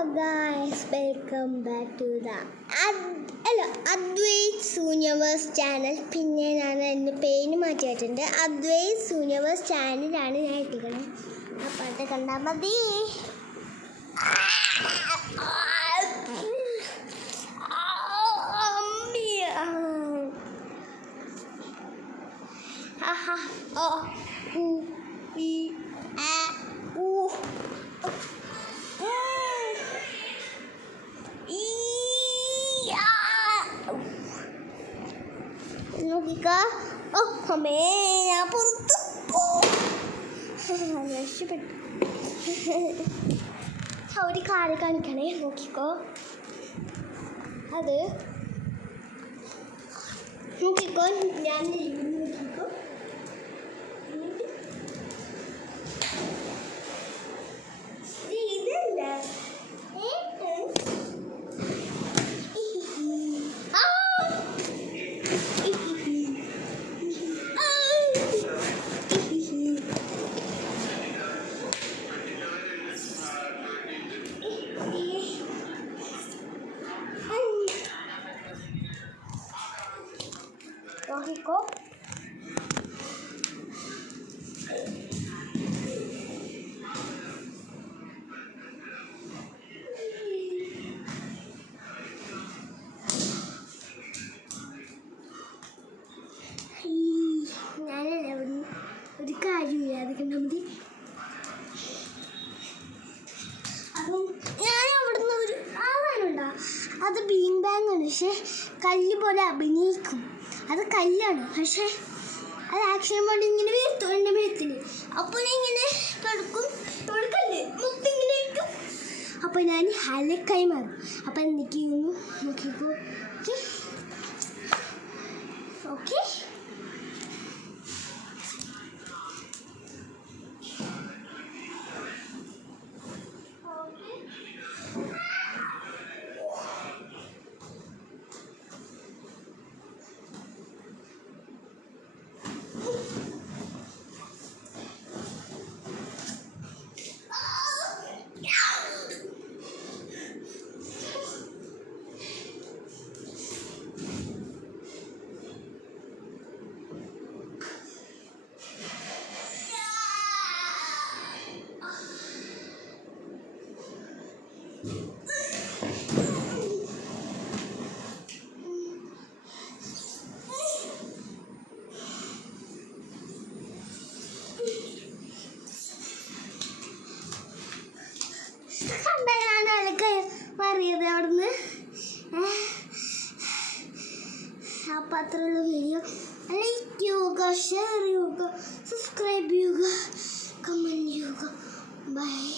guys, welcome back to the Advait's Universe channel. പിന്നെ ഞാൻ എൻ്റെ പേര് മാറ്റിയിട്ടുണ്ട്. Advait's Universe ചാനലാണ് ഞാൻ ഇട്ടിരിക്കുന്നത്. അപ്പോൾ അത് കണ്ടാൽ മതി. നോക്കിക്കോ. അമ്മേ, ഞാൻ പുറത്ത് രക്ഷപ്പെട്ടു. ഒരു കാറ് കാണിക്കണേ. നോക്കിക്കോ, അത് നോക്കിക്കോ. ഞാൻ നോക്കിക്കോ. ഇതല്ല നോക്കിക്കോ. ഞാനല്ല ഒരു കാര്യമില്ല, അത് കണ്ടാൽ മതി. അപ്പം ഞാൻ അവിടുന്ന് ഒരു ആവാനുണ്ടോ, അത് ബീങ് ബാങ് ആണ്. പക്ഷെ കല്ല് പോലെ അഭിനയിക്കും. അത് കല്ലാണ്, പക്ഷെ അത് ആക്ഷൻ പോലെ ഇങ്ങനെ വീർത്തും എൻ്റെ മേത്തിന്. അപ്പോൾ ഇങ്ങനെ കിടക്കും, കല്ല് മൊത്തം ഇങ്ങനെ ഇരിക്കും. അപ്പോൾ ഞാൻ ഹലക്കായി മാറും. അപ്പം എന്തൊക്കെയൊന്നു നോക്കിക്കോ. ഓക്കെ, മാറിയത് അവിടുന്ന്. അപ്പം അത്രയുള്ള വീഡിയോ ലൈക്ക് ചെയ്യുക, ഷെയർ ചെയ്യുക, സബ്സ്ക്രൈബ് ചെയ്യുക, കമൻറ്റ് ചെയ്യുക. ബൈ.